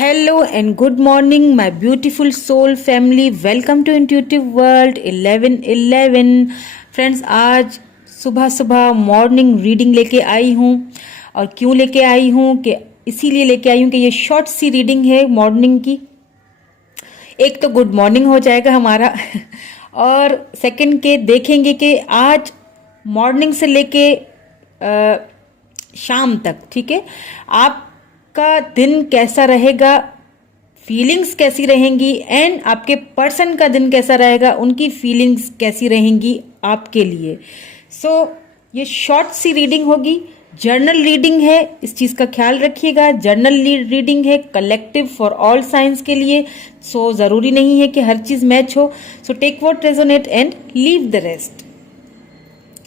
Hello and good morning, my beautiful soul family. Welcome to Intuitive World 1111. Friends, आज सुबह सुबह morning reading लेके आई हूँ। और क्यों लेके आई हूँ कि इसीलिए लेके आई हूँ कि ये शॉर्ट सी रीडिंग है मॉर्निंग की। एक तो गुड मॉर्निंग हो जाएगा हमारा और सेकंड के देखेंगे कि आज मॉर्निंग से लेके शाम तक, ठीक है, आपका दिन कैसा रहेगा, फीलिंग्स कैसी रहेंगी एंड आपके पर्सन का दिन कैसा रहेगा, उनकी फीलिंग्स कैसी रहेंगी आपके लिए। ये शॉर्ट सी रीडिंग होगी, जर्नल रीडिंग है, इस चीज़ का ख्याल रखिएगा। जर्नल रीडिंग है, कलेक्टिव फॉर ऑल साइंस के लिए। ज़रूरी नहीं है कि हर चीज़ मैच हो। Take what resonate and leave the rest.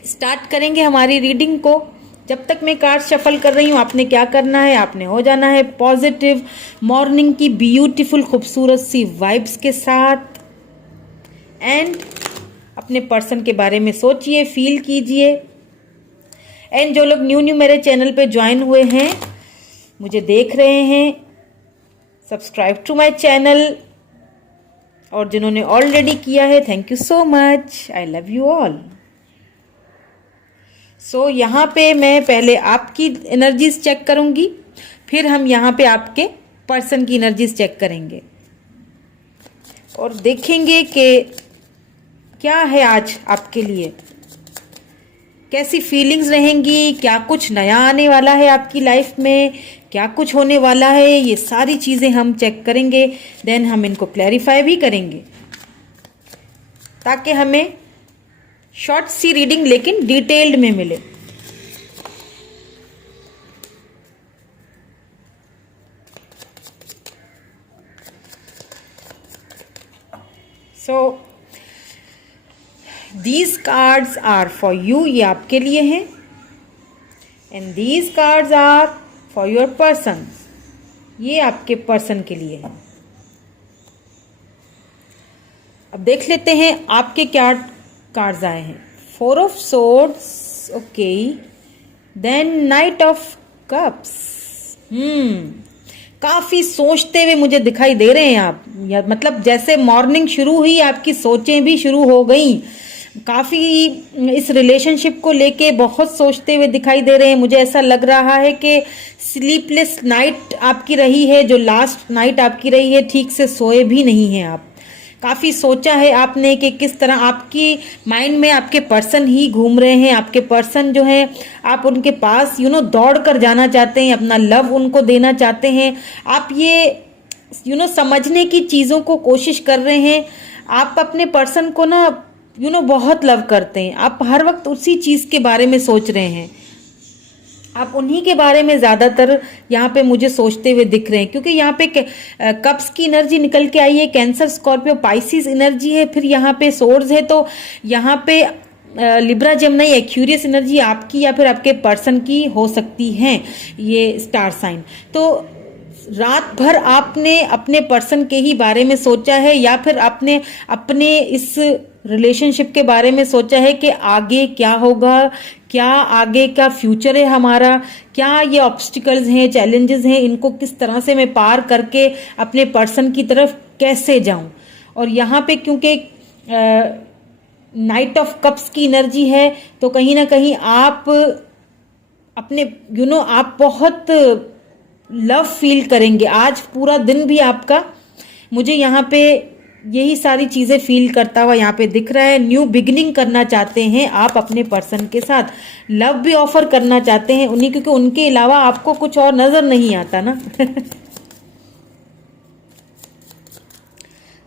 Start करेंगे हमारी रीडिंग को। जब तक मैं कार्ड शफल कर रही हूँ, आपने क्या करना है, आपने हो जाना है पॉजिटिव मॉर्निंग की ब्यूटीफुल खूबसूरत सी वाइब्स के साथ एंड अपने पर्सन के बारे में सोचिए, फील कीजिए। एंड जो लोग न्यू मेरे चैनल पे ज्वाइन हुए हैं, मुझे देख रहे हैं, सब्सक्राइब टू माय चैनल, और जिन्होंने ऑलरेडी किया है, thank you so much. I love you all. यहाँ पे मैं पहले आपकी एनर्जीज चेक करूंगी, फिर हम यहाँ पे आपके पर्सन की एनर्जीज चेक करेंगे और देखेंगे कि क्या है आज आपके लिए, कैसी फीलिंग्स रहेंगी, क्या कुछ नया आने वाला है आपकी लाइफ में, क्या कुछ होने वाला है। ये सारी चीज़ें हम चेक करेंगे, देन हम इनको क्लैरिफाई भी करेंगे ताकि हमें शॉर्ट सी रीडिंग लेकिन डिटेल्ड में मिले। These cards are for you, ये आपके लिए हैं, and these cards are for your person, ये आपके पर्सन के लिए है। अब देख लेते हैं आपके क्या कार्ड्स आए हैं। 4 of swords, okay, then knight of cups. काफी सोचते हुए मुझे दिखाई दे रहे हैं आप, या मतलब जैसे मॉर्निंग शुरू हुई, आपकी सोचें भी शुरू हो गई। काफी इस रिलेशनशिप को लेके बहुत सोचते हुए दिखाई दे रहे हैं। मुझे ऐसा लग रहा है कि स्लीपलेस नाइट आपकी रही है, जो लास्ट नाइट आपकी रही है, ठीक से सोए भी नहीं हैं आप। काफ़ी सोचा है आपने कि किस तरह आपकी माइंड में आपके पर्सन ही घूम रहे हैं। आपके पर्सन जो हैं, आप उनके पास दौड़ कर जाना चाहते हैं, अपना लव उनको देना चाहते हैं। आप ये समझने की चीज़ों को कोशिश कर रहे हैं। आप अपने पर्सन को ना बहुत लव करते हैं। आप हर वक्त उसी चीज़ के बारे में सोच रहे हैं। आप उन्हीं के बारे में ज़्यादातर यहाँ पे मुझे सोचते हुए दिख रहे हैं, क्योंकि यहाँ पे कप्स की एनर्जी निकल के आई है, कैंसर, स्कॉर्पियो, पाइसिस एनर्जी है, फिर यहाँ पे सोर्स है, तो यहाँ पे लिब्रा, जेमिनी, एक्यूरियस एनर्जी आपकी या फिर आपके पर्सन की हो सकती है, ये स्टार साइन। तो रात भर आपने अपने पर्सन के ही बारे में सोचा है, या फिर आपने अपने इस रिलेशनशिप के बारे में सोचा है कि आगे क्या होगा, क्या आगे का फ्यूचर है हमारा, क्या ये ऑब्स्टिकल्स हैं, चैलेंजेस हैं, इनको किस तरह से मैं पार करके अपने पर्सन की तरफ कैसे जाऊं। और यहाँ पे क्योंकि नाइट ऑफ कप्स की एनर्जी है, तो कहीं ना कहीं आप अपने आप बहुत लव फील करेंगे। आज पूरा दिन भी आपका, मुझे यहाँ पे यही सारी चीज़ें फील करता हुआ यहाँ पे दिख रहा है। न्यू बिगिनिंग करना चाहते हैं आप अपने पर्सन के साथ, लव भी ऑफर करना चाहते हैं उन्हीं, क्योंकि उनके अलावा आपको कुछ और नज़र नहीं आता ना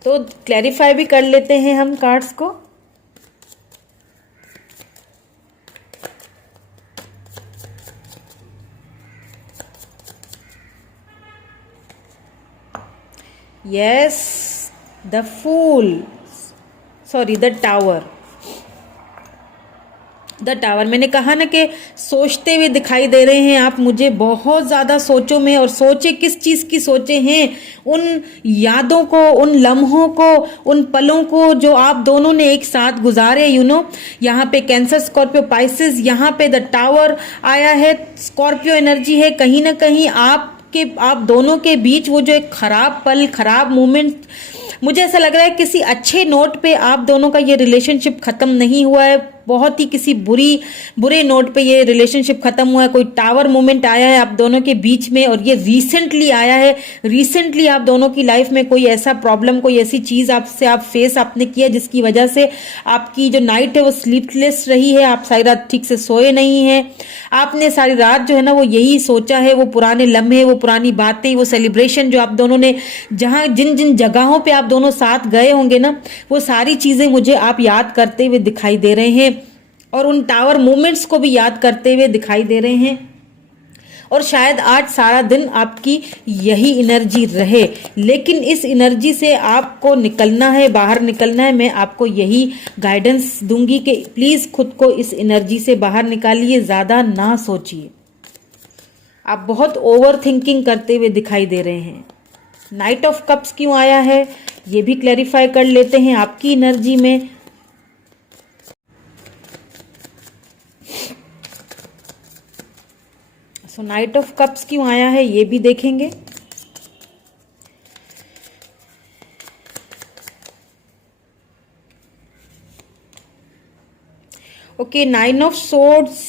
तो क्लैरिफाई भी कर लेते हैं हम कार्ड्स को। Yes, the fool, sorry, the tower. The tower, मैंने कहा ना कि सोचते हुए दिखाई दे रहे हैं आप मुझे, बहुत ज़्यादा सोचों में। और सोचे किस चीज़ की सोचे हैं, उन यादों को, उन लम्हों को, उन पलों को जो आप दोनों ने एक साथ गुजारे। यहाँ पे कैंसर, स्कॉर्पियो, पाइसिस, यहाँ पे द टावर आया है, स्कॉर्पियो एनर्जी है। कहीं ना कहीं आप आप दोनों के बीच वो जो एक खराब पल, खराब मोमेंट, मुझे ऐसा लग रहा है किसी अच्छे नोट पे आप दोनों का ये रिलेशनशिप खत्म नहीं हुआ है, बहुत ही किसी बुरे नोट पे ये रिलेशनशिप खत्म हुआ है। कोई टावर मोमेंट आया है आप दोनों के बीच में और ये रिसेंटली आया है। रिसेंटली आप दोनों की लाइफ में कोई ऐसा प्रॉब्लम, कोई ऐसी चीज आप फेस आपने किया जिसकी वजह से आपकी जो नाइट है वो स्लीपलेस रही है, आप सारी रात ठीक से सोए नहीं है, आपने सारी रात जो है ना वो यही सोचा है, वो पुराने लम्हे, वो पुरानी बातें, वो सेलिब्रेशन जो आप दोनों ने जहां जिन जिन जगहों पे आप दोनों साथ गए होंगे ना, वो सारी चीजें मुझे आप याद करते हुए दिखाई दे रहे हैं और उन टावर मोमेंट्स को भी याद करते हुए दिखाई दे रहे हैं। और शायद आज सारा दिन आपकी यही एनर्जी रहे, लेकिन इस एनर्जी से आपको निकलना है, बाहर निकलना है। मैं आपको यही गाइडेंस दूंगी कि प्लीज खुद को इस एनर्जी से बाहर निकालिए, ज्यादा ना सोचिए। आप बहुत ओवर थिंकिंग करते हुए दिखाई दे रहे हैं। नाइट ऑफ कप्स क्यों आया है ये भी क्लैरिफाई कर लेते हैं आपकी एनर्जी में। सो नाइट ऑफ कप्स क्यों आया है ये भी देखेंगे। ओके, नाइन ऑफ सोर्ड्स,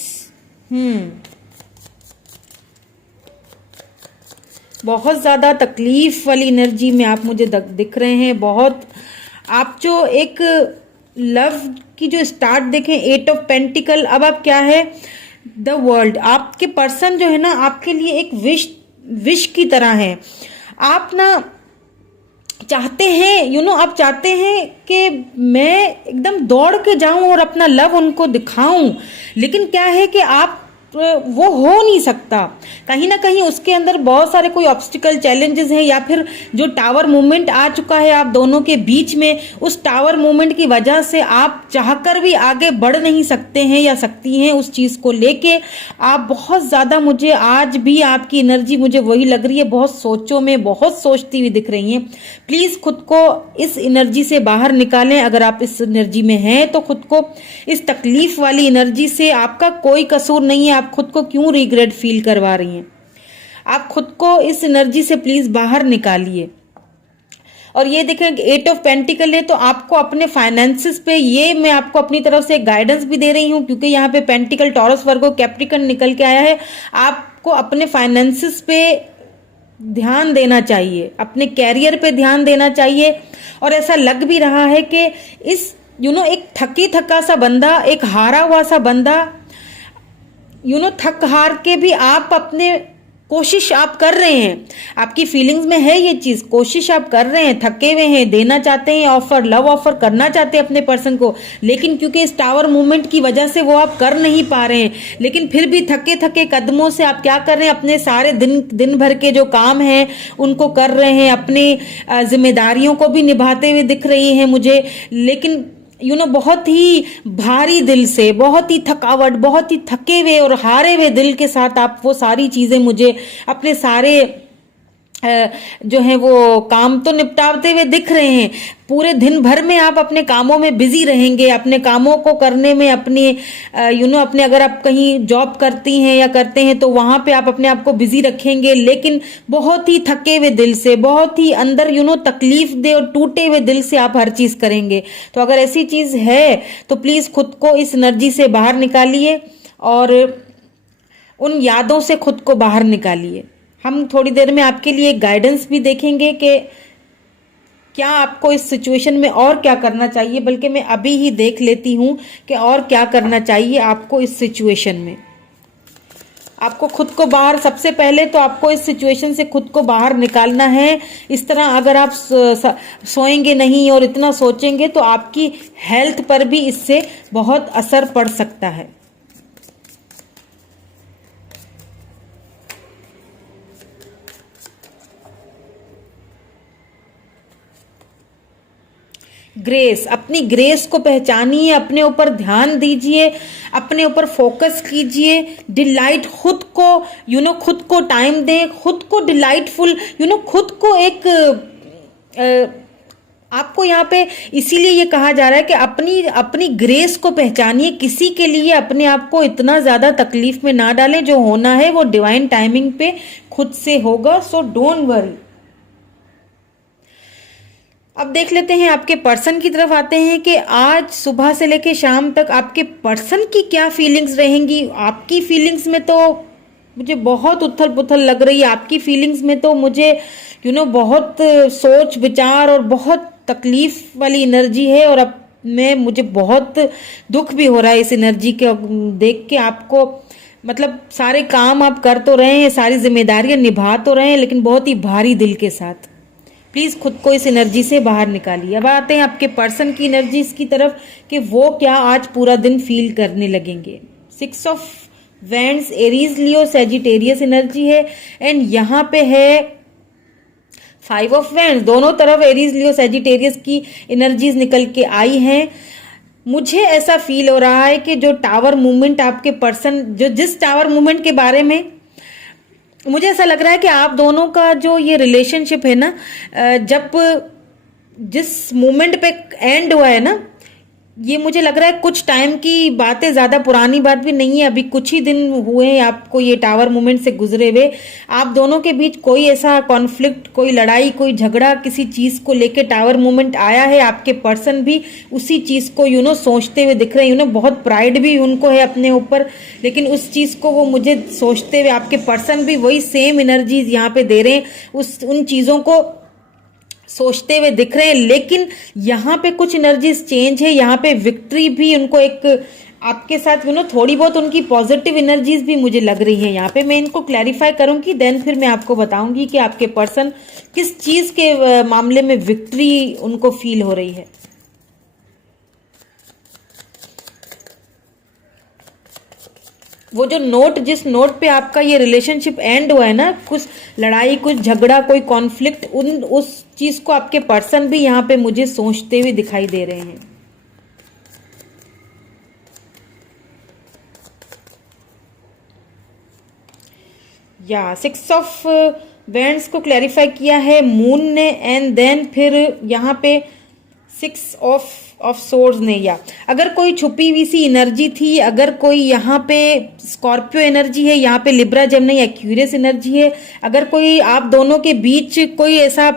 बहुत ज्यादा तकलीफ वाली एनर्जी में आप मुझे दिख रहे हैं। बहुत आप जो एक लव की जो स्टार्ट देखें, एट ऑफ पेंटिकल, अब आप क्या है, द वर्ल्ड, आपके पर्सन जो है ना आपके लिए एक विश की तरह है। आप ना चाहते हैं आप चाहते हैं कि मैं एकदम दौड़ के जाऊं और अपना लव उनको दिखाऊं, लेकिन क्या है कि आप वो हो नहीं सकता। कहीं ना कहीं उसके अंदर बहुत सारे कोई ऑब्स्टिकल, चैलेंजेस हैं, या फिर जो टावर मूवमेंट आ चुका है आप दोनों के बीच में, उस टावर मूवमेंट की वजह से आप चाहकर भी आगे बढ़ नहीं सकते हैं या सकती हैं उस चीज को लेके। आप बहुत ज्यादा, मुझे आज भी आपकी एनर्जी मुझे वही लग रही है, बहुत सोचों में, बहुत सोचती हुई दिख रही हैं। प्लीज खुद को इस एनर्जी से बाहर निकालें। अगर आप इस एनर्जी में हैं तो खुद को इस तकलीफ वाली एनर्जी से, आपका कोई कसूर नहीं है, आप खुद को क्यों रिग्रेट फील करवा रही हैं। आप खुद को इस एनर्जी से प्लीज बाहर निकालिए। और ये देखें, एट ऑफ पेंटिकल है, तो आपको अपने फाइनेंसिस पे, ये मैं आपको अपनी तरफ से गाइडेंस भी दे रही हूं क्योंकि यहाँ पे पेंटिकल, टॉरस, वर्गो, कैप्रिकन निकल के आया है। आपको अपने फाइनेंसिस पे ध्यान देना चाहिए, अपने कैरियर पे ध्यान देना चाहिए। और ऐसा लग भी रहा है कि इस एक थकी थका सा बंदा, एक हारा हुआ सा बंदा, थक हार के भी आप अपने कोशिश आप कर रहे हैं, आपकी फीलिंग्स में है ये चीज, कोशिश आप कर रहे हैं, थके हुए हैं, देना चाहते हैं ऑफर, लव ऑफर करना चाहते हैं अपने पर्सन को, लेकिन क्योंकि इस टावर मूवमेंट की वजह से वो आप कर नहीं पा रहे हैं। लेकिन फिर भी थके थके कदमों से आप क्या कर रहे हैं, अपने सारे दिन भर के जो काम हैं उनको कर रहे हैं, अपनी जिम्मेदारियों को भी निभाते हुए दिख रही हैं मुझे। लेकिन बहुत ही भारी दिल से, बहुत ही थकावट, बहुत ही थके हुए और हारे हुए दिल के साथ आप वो सारी चीजें मुझे, अपने सारे जो है वो काम तो निपटाते हुए दिख रहे हैं। पूरे दिन भर में आप अपने कामों में बिजी रहेंगे, अपने कामों को करने में, अपने अपने, अगर आप कहीं जॉब करती हैं या करते हैं तो वहां पे आप अपने आप को बिजी रखेंगे, लेकिन बहुत ही थके हुए दिल से, बहुत ही अंदर तकलीफ दे और टूटे हुए दिल से आप हर चीज करेंगे। तो अगर ऐसी चीज है तो प्लीज खुद को इस एनर्जी से बाहर निकालिए और उन यादों से खुद को बाहर निकालिए। हम थोड़ी देर में आपके लिए गाइडेंस भी देखेंगे कि क्या आपको इस सिचुएशन में और क्या करना चाहिए, बल्कि मैं अभी ही देख लेती हूं कि और क्या करना चाहिए आपको इस सिचुएशन में। आपको खुद को बाहर, सबसे पहले तो आपको इस सिचुएशन से खुद को बाहर निकालना है। इस तरह अगर आप सोएंगे नहीं और इतना सोचेंगे तो आपकी हेल्थ पर भी इससे बहुत असर पड़ सकता है। ग्रेस, अपनी ग्रेस को पहचानिए, अपने ऊपर ध्यान दीजिए, अपने ऊपर फोकस कीजिए। डिलाइट, खुद को खुद को टाइम दें, खुद को डिलाइटफुल, खुद को एक आपको यहाँ पे इसीलिए ये कहा जा रहा है कि अपनी अपनी ग्रेस को पहचानिए, किसी के लिए अपने आप को इतना ज्यादा तकलीफ में ना डालें, जो होना है वो डिवाइन टाइमिंग पे खुद से होगा, सो डोंट वरी। अब देख लेते हैं आपके पर्सन की तरफ आते हैं कि आज सुबह से लेके शाम तक आपके पर्सन की क्या फीलिंग्स रहेंगी। आपकी फीलिंग्स में तो मुझे बहुत उथल पुथल लग रही है, आपकी फीलिंग्स में तो मुझे बहुत सोच विचार और बहुत तकलीफ वाली एनर्जी है, और अब मुझे बहुत दुख भी हो रहा है इस एनर्जी के देख के। आपको मतलब सारे काम आप कर तो रहे हैं, सारी जिम्मेदारियां निभा तो रहे हैं, लेकिन बहुत ही भारी दिल के साथ। प्लीज खुद को इस एनर्जी से बाहर निकालिए। अब आते हैं आपके पर्सन की एनर्जीज की तरफ कि वो क्या आज पूरा दिन फील करने लगेंगे। 6 of wands, Aries, Leo, Sagittarius energy है, एंड यहाँ पे है 5 ऑफ वैंड्स। दोनों तरफ एरीज, लियो, सैजिटेरियस की एनर्जीज निकल के आई हैं। मुझे ऐसा फील हो रहा है कि जो टावर मूवमेंट आपके पर्सन, जिस टावर मूवमेंट के बारे में मुझे ऐसा लग रहा है कि आप दोनों का जो ये रिलेशनशिप है ना, जब जिस मोमेंट पे एंड हुआ है ना, ये मुझे लग रहा है कुछ टाइम की बात है, ज्यादा पुरानी बात भी नहीं है, अभी कुछ ही दिन हुए हैं आपको ये टावर मूवमेंट से गुजरे हुए। आप दोनों के बीच कोई ऐसा कॉन्फ्लिक्ट, कोई लड़ाई, कोई झगड़ा, किसी चीज को लेके टावर मूवमेंट आया है। आपके पर्सन भी उसी चीज को सोचते हुए दिख रहे हैं। बहुत प्राइड भी उनको है अपने ऊपर, लेकिन उस चीज को वो मुझे सोचते हुए, आपके पर्सन भी वही सेम एनर्जीज यहाँ पे दे रहे हैं, उन चीजों को सोचते हुए दिख रहे हैं। लेकिन यहाँ पे कुछ एनर्जीज चेंज है, यहाँ पे विक्ट्री भी उनको एक आपके साथ थोड़ी बहुत उनकी पॉजिटिव एनर्जीज भी मुझे लग रही है। यहाँ पे मैं इनको क्लैरिफाई करूंगी, देन फिर मैं आपको बताऊंगी कि आपके पर्सन किस चीज के मामले में विक्ट्री उनको फील हो रही है। वो जो नोट, जिस नोट पे आपका ये रिलेशनशिप एंड हुआ है ना, कुछ लड़ाई, कुछ झगड़ा, कोई कॉन्फ्लिक्ट, उस चीज को आपके पर्सन भी यहाँ पे मुझे सोचते हुए दिखाई दे रहे हैं। या 6 ऑफ वैंड्स को क्लैरिफाई किया है मून ने, एंड देन फिर यहाँ पे 6 ऑफ सोर्ड्स ने। या अगर कोई छुपी हुई सी एनर्जी थी, अगर कोई यहाँ पे स्कॉर्पियो एनर्जी है, यहाँ पे लिब्रा जेमिनी एक्यूरियस एनर्जी है, अगर कोई आप दोनों के बीच कोई ऐसा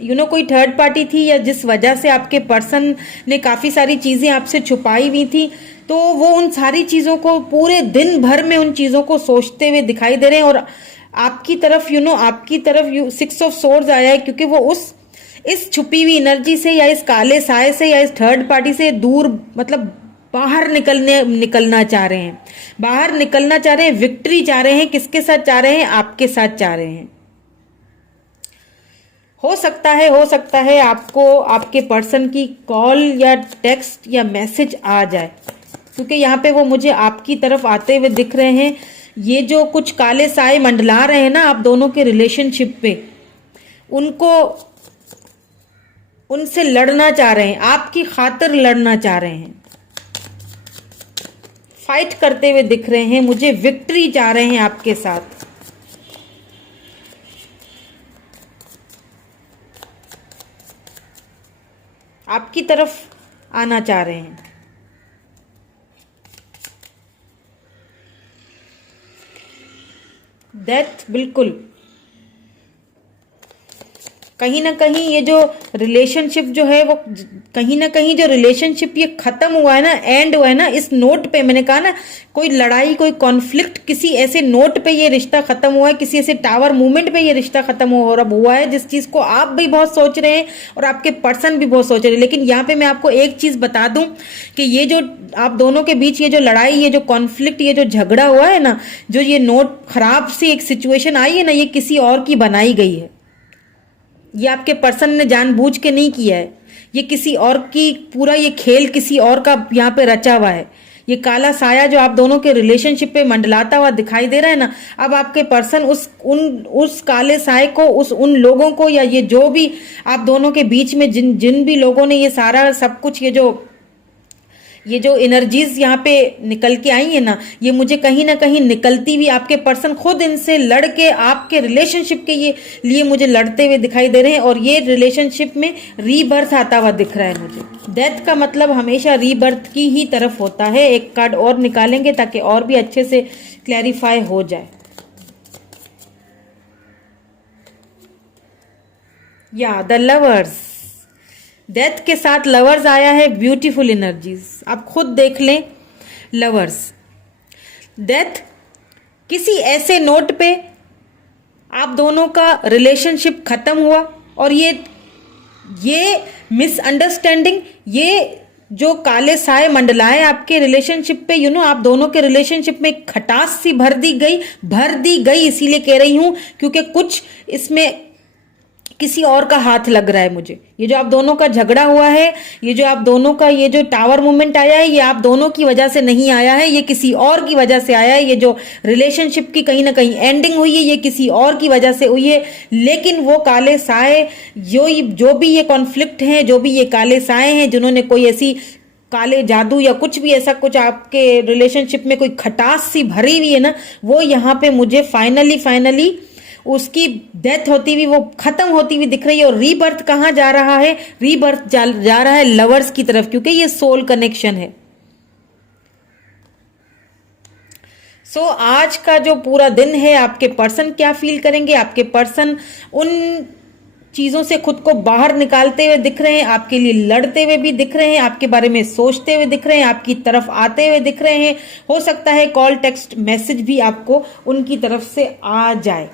कोई थर्ड पार्टी थी, या जिस वजह से आपके पर्सन ने काफी सारी चीजें आपसे छुपाई हुई थी, तो वो उन सारी चीजों को पूरे दिन भर में उन चीजों को सोचते हुए दिखाई दे रहे हैं। और आपकी तरफ आपकी तरफ 6 ऑफ सोर्ड्स आया है, क्योंकि वो इस छुपी हुई एनर्जी से, या इस काले साए से, या इस थर्ड पार्टी से दूर, मतलब बाहर निकलना चाह रहे हैं, बाहर निकलना चाह रहे हैं, विक्ट्री चाह रहे हैं। किसके साथ चाह रहे हैं? आपके साथ चाह रहे हैं। हो सकता है आपको आपके पर्सन की कॉल या टेक्स्ट या मैसेज आ जाए, क्योंकि यहाँ पे वो मुझे आपकी तरफ आते हुए दिख रहे हैं। ये जो कुछ काले साए मंडला रहे हैं ना आप दोनों के रिलेशनशिप पे, उनसे लड़ना चाह रहे हैं, आपकी खातिर लड़ना चाह रहे हैं, फाइट करते हुए दिख रहे हैं, मुझे विक्ट्री चाह रहे हैं आपके साथ। आपकी तरफ आना चाह रहे हैं। डेथ, बिल्कुल कहीं ना कहीं ये जो रिलेशनशिप जो है, वो कहीं ना कहीं जो रिलेशनशिप ये खत्म हुआ है ना, एंड हुआ है ना, इस नोट पे, मैंने कहा ना, कोई लड़ाई, कोई कॉन्फ्लिक्ट, किसी ऐसे नोट पे ये रिश्ता खत्म हुआ है, किसी ऐसे टावर मूवमेंट पे ये रिश्ता खत्म हुआ है, जिस चीज को आप भी बहुत सोच रहे हैं और आपके पर्सन भी बहुत सोच रहे हैं। लेकिन यहाँ पे मैं आपको एक चीज बता दूं कि ये जो आप दोनों के बीच ये जो लड़ाई, ये जो कॉन्फ्लिक्ट, ये जो झगड़ा हुआ है ना, जो ये नोट खराब सी एक सिचुएशन आई है ना, ये किसी और की बनाई गई है। ये आपके पर्सन ने जानबूझ के नहीं किया है, ये किसी और की, पूरा ये खेल किसी और का यहाँ पे रचा हुआ है। ये काला साया जो आप दोनों के रिलेशनशिप पे मंडलाता हुआ दिखाई दे रहा है ना, अब आपके पर्सन उस काले साए को, उन लोगों को, या ये जो भी आप दोनों के बीच में जिन भी लोगों ने ये सारा सब कुछ, ये जो ये जो एनर्जीज यहाँ पे निकल के आई है ना, ये मुझे कहीं ना कहीं निकलती हुई आपके पर्सन खुद इनसे लड़ के आपके रिलेशनशिप के ये लिए मुझे लड़ते हुए दिखाई दे रहे हैं, और ये रिलेशनशिप में रीबर्थ आता हुआ दिख रहा है मुझे। डेथ का मतलब हमेशा रीबर्थ की ही तरफ होता है। एक कार्ड और निकालेंगे ताकि और भी अच्छे से क्लैरिफाई हो जाए। या द लवर्स, डेथ के साथ लवर्स आया है, ब्यूटीफुल एनर्जीज। आप खुद देख लें लवर्स, डेथ किसी ऐसे नोट पे आप दोनों का रिलेशनशिप खत्म हुआ, और ये मिसअंडरस्टैंडिंग, ये जो काले साए मंडलाए आपके रिलेशनशिप पे, आप दोनों के रिलेशनशिप में खटास सी भर दी गई। इसीलिए कह रही हूं क्योंकि कुछ इसमें किसी और का हाथ लग रहा है मुझे। ये जो आप दोनों का झगड़ा हुआ है, ये जो आप दोनों का ये जो टावर मूवमेंट आया है, ये आप दोनों की वजह से नहीं आया है, ये किसी और की वजह से आया है। ये जो रिलेशनशिप की कहीं ना कहीं एंडिंग हुई है, ये किसी और की वजह से हुई है। लेकिन वो काले साए, जो भी ये कॉन्फ्लिक्ट हैं, जो भी ये काले साए हैं, जिन्होंने कोई ऐसी काले जादू या कुछ भी ऐसा कुछ आपके रिलेशनशिप में कोई खटास सी भरी हुई है ना, वो यहाँ पे मुझे फाइनली उसकी डेथ होती हुई, वो खत्म होती हुई दिख रही है। और रीबर्थ कहाँ जा रहा है? रीबर्थ जा रहा है लवर्स की तरफ, क्योंकि ये सोल कनेक्शन है। सो आज का जो पूरा दिन है, आपके पर्सन क्या फील करेंगे? आपके पर्सन उन चीजों से खुद को बाहर निकालते हुए दिख रहे हैं, आपके लिए लड़ते हुए भी दिख रहे हैं, आपके बारे में सोचते हुए दिख रहे हैं, आपकी तरफ आते हुए दिख रहे हैं। हो सकता है कॉल, टेक्स्ट, मैसेज भी आपको उनकी तरफ से आ जाए।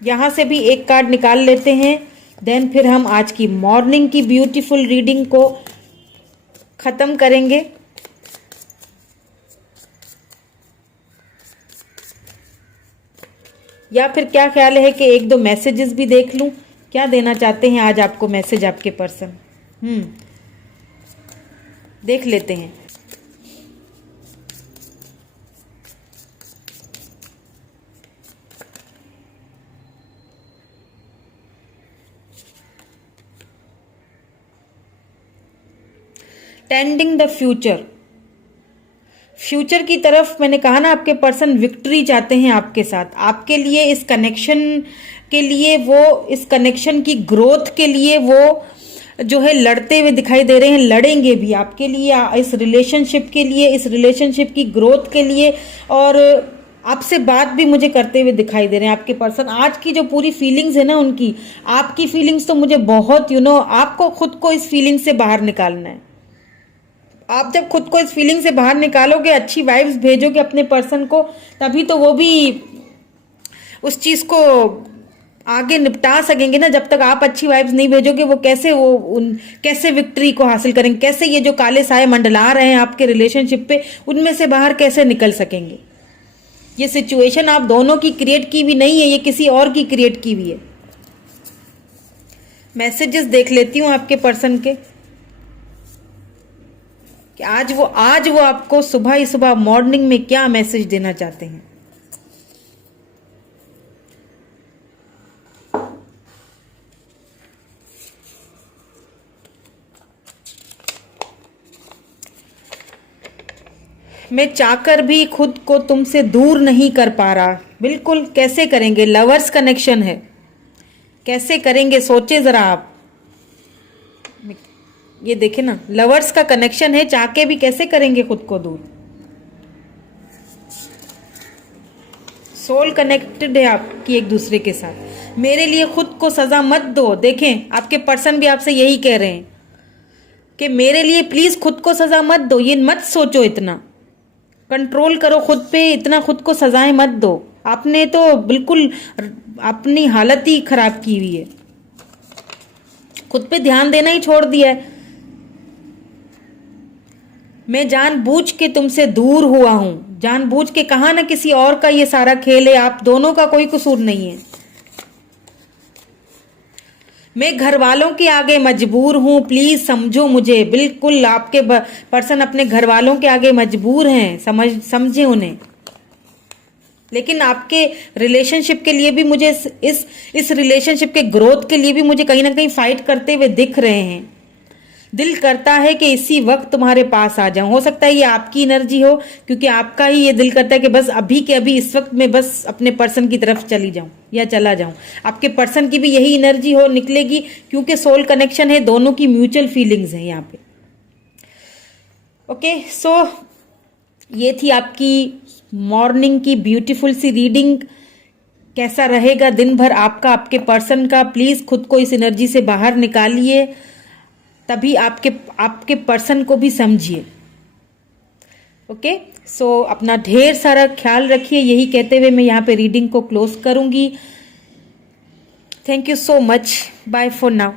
यहां से भी एक कार्ड निकाल लेते हैं, देन फिर हम आज की मॉर्निंग की ब्यूटीफुल रीडिंग को खत्म करेंगे। या फिर क्या ख्याल है कि एक दो मैसेजेस भी देख लूं, क्या देना चाहते हैं आज आपको मैसेज आपके पर्सन? देख लेते हैं। टेंडिंग द फ्यूचर की तरफ मैंने कहा ना, आपके पर्सन विक्ट्री चाहते हैं आपके साथ। आपके लिए इस कनेक्शन के लिए, वो इस कनेक्शन की ग्रोथ के लिए वो जो है लड़ते हुए दिखाई दे रहे हैं, लड़ेंगे भी आपके लिए, इस रिलेशनशिप के लिए, इस रिलेशनशिप की ग्रोथ के लिए। और आपसे बात भी मुझे करते हुए दिखाई दे रहे हैं आपके पर्सन। आज की जो पूरी फीलिंग्स है ना उनकी, आपकी फीलिंग्स तो मुझे बहुत आपको खुद को इस फीलिंग से बाहर निकालना है। आप जब खुद को इस फीलिंग से बाहर निकालोगे, अच्छी वाइब्स भेजोगे अपने पर्सन को, तभी तो वो भी उस चीज को आगे निपटा सकेंगे ना। जब तक आप अच्छी वाइब्स नहीं भेजोगे, वो कैसे विक्ट्री को हासिल करेंगे? कैसे ये जो काले साए मंडला रहे हैं आपके रिलेशनशिप पे, उनमें से बाहर कैसे निकल सकेंगे? ये सिचुएशन आप दोनों की क्रिएट की भी नहीं है, ये किसी और की क्रिएट की भी है। मैसेजेस देख लेती हूँ आपके पर्सन के कि आज वो आपको सुबह ही सुबह मॉर्निंग में क्या मैसेज देना चाहते हैं। मैं चाहकर भी खुद को तुमसे दूर नहीं कर पा रहा। बिल्कुल, कैसे करेंगे? लवर्स कनेक्शन है, कैसे करेंगे? सोचे जरा आप। ये देखे ना, लवर्स का कनेक्शन है, चाह के भी कैसे करेंगे खुद को दूर? सोल कनेक्टेड है आपकी एक दूसरे के साथ। मेरे लिए खुद को सजा मत दो। देखें, आपके पर्सन भी आपसे यही कह रहे हैं कि मेरे लिए प्लीज खुद को सजा मत दो। ये मत सोचो, इतना कंट्रोल करो खुद पे, इतना खुद को सजाएं मत दो। आपने तो बिल्कुल अपनी हालत ही खराब की हुई है, खुद पे ध्यान देना ही छोड़ दिया है। मैं जानबूझ के तुमसे दूर हुआ हूं। जानबूझ के कहा ना, किसी और का ये सारा खेल है, आप दोनों का कोई कसूर नहीं है। मैं घर वालों के आगे मजबूर हूं, प्लीज समझो मुझे। बिल्कुल, आपके पर्सन अपने घर वालों के आगे मजबूर हैं, समझे उन्हें। लेकिन आपके रिलेशनशिप के लिए भी मुझे, इस रिलेशनशिप के ग्रोथ के लिए भी मुझे कहीं ना कहीं फाइट करते हुए दिख रहे हैं। दिल करता है कि इसी वक्त तुम्हारे पास आ जाऊं। हो सकता है ये आपकी एनर्जी हो, क्योंकि आपका ही ये दिल करता है कि बस अभी के अभी इस वक्त में बस अपने पर्सन की तरफ चली जाऊं या चला जाऊं। आपके पर्सन की भी यही एनर्जी हो निकलेगी, क्योंकि सोल कनेक्शन है, दोनों की म्यूचुअल फीलिंग्स है यहाँ पे। ओके, सो ये थी आपकी मॉर्निंग की ब्यूटीफुल सी रीडिंग। कैसा रहेगा दिन भर आपका, आपके पर्सन का, प्लीज खुद को इस एनर्जी से बाहर निकालिए, तभी आपके पर्सन को भी समझिए। ओके, सो अपना ढेर सारा ख्याल रखिए। यही कहते हुए मैं यहाँ पे रीडिंग को क्लोज करूंगी। Thank you so much, bye for now.